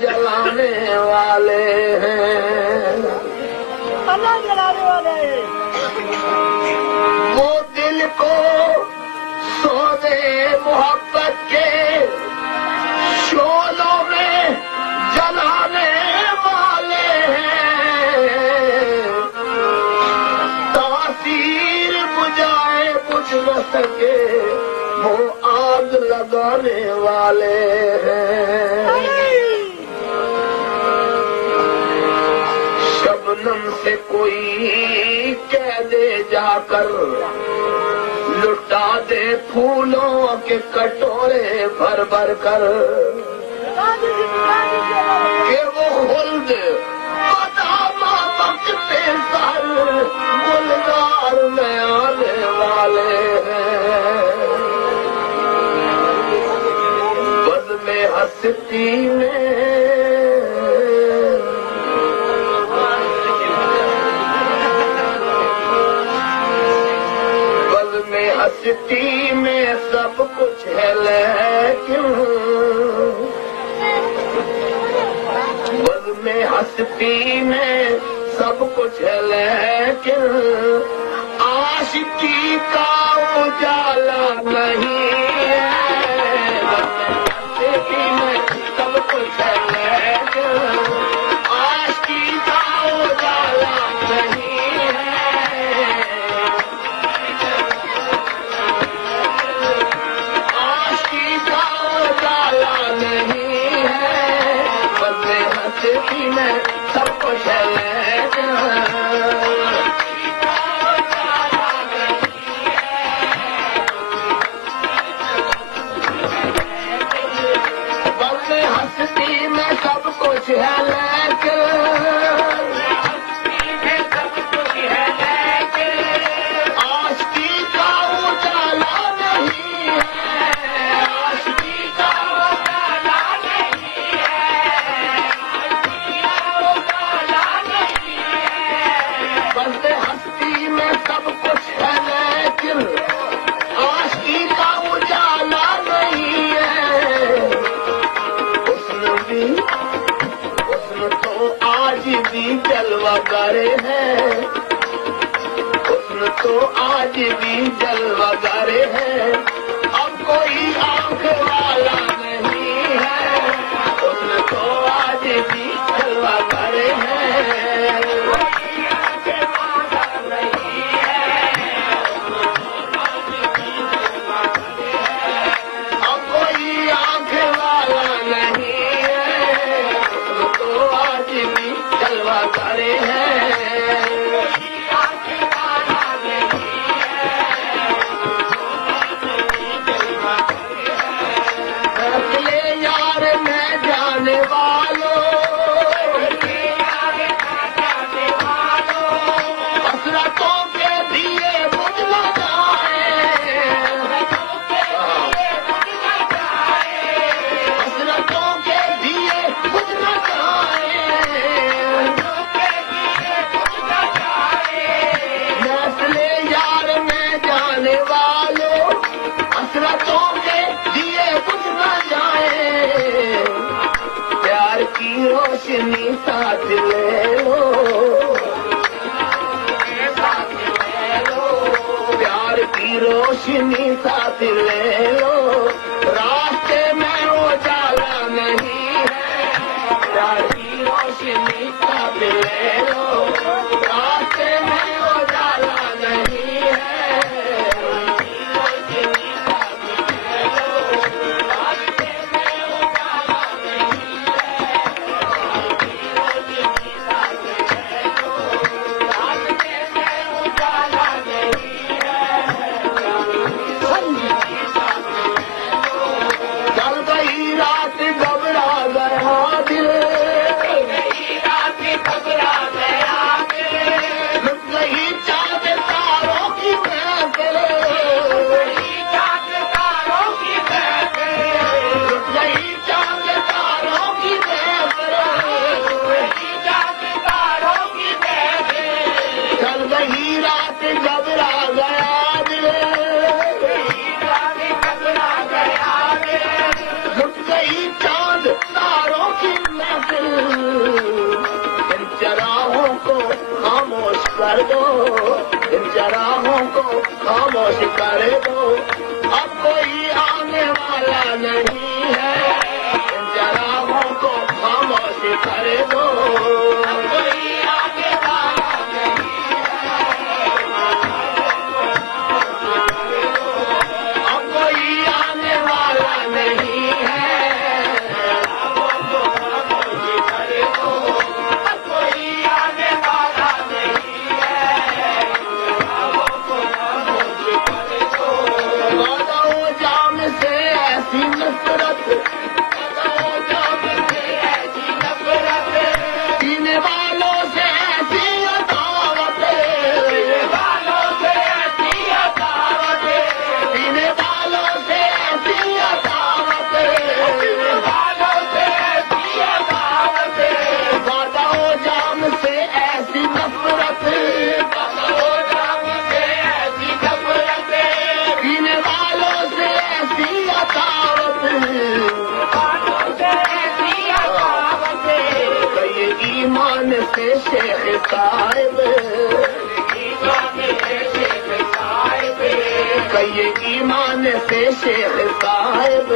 जलाने वाले हैं, अल्लाह जलाने वाले हैं। वो दिल को सोने मोहब्बत के शोलों में जलाने वाले हैं। तासीर बुझाए बुझ न सके वो आग लगाने वाले हैं। शबनम से कोई कह दे जाकर लुटा दे फूलों के कटोरे भर भर कर कि वो खुल्द बदामा बकते सर गुलजार में आने वाले हैं। बद में हस्ती में हस्ती में सब कुछ है लेकिन बद में हस्ती में सब कुछ है लेकिन आशिकी का उजाला नहीं है। हस्ती में सब कुछ है लेकिन आशिकी का उजाला नहीं में सब कुछ है। बल्ले हस्ती में सब कुछ है आशिकी का उजाला नहीं है। आशिकी का उजाला नहीं है। बल्ले हस्ती में सब कुछ है लेकिन आशिकी का उजाला नहीं है। उसने तो आज भी जलवा करे है। उसने तो आज भी जलवा करे है। अब कोई आंख वाला नहीं है। उसने तो आज भी जलवा करे है। करे हैं यार मैं जाने वालों हसरतों के दिए बुझ न जाए। हसरतों के दिए बुझ न जाए। हसरतों के दिए बुझ न जाए। प्यार की रोशनी साथ ले लो। प्यार की रोशनी साथ ले लो। रास्ते में उजाला नहीं है। प्यार की रोशनी साथ ले लो। रास्ते में उजाला नहीं है। घबरा गया दिल। नफरत इन चराहों को खामोश कर दो, इन चराहों को खामोश कर दो, अब कोई आने वाला नहीं है, इन चराहों को खामोश कर दो, अब कोई आने वाला नहीं है, अब कोई आने वाला नहीं है, अब कोई आने वाला नहीं है, वादा जाम से ऐसी नफरत, वादा जाम से ऐसी नफरत, जीने वालों से ऐसी अदावत, जीने वालों से ऐसी अदावत, जीने वालों से ऐसी अदावत, जीने वालों से ऐसी अदावत, वादा जाम से ऐसी नफरत, वादा जाम से ऐसी नफरत, जीने वालों से ऐसी अदावत, वालों से ऐसी अदावत, कई ईमान से शेख साहिब, ईमान से शेख साहिब, कई ईमान से शेख साहिब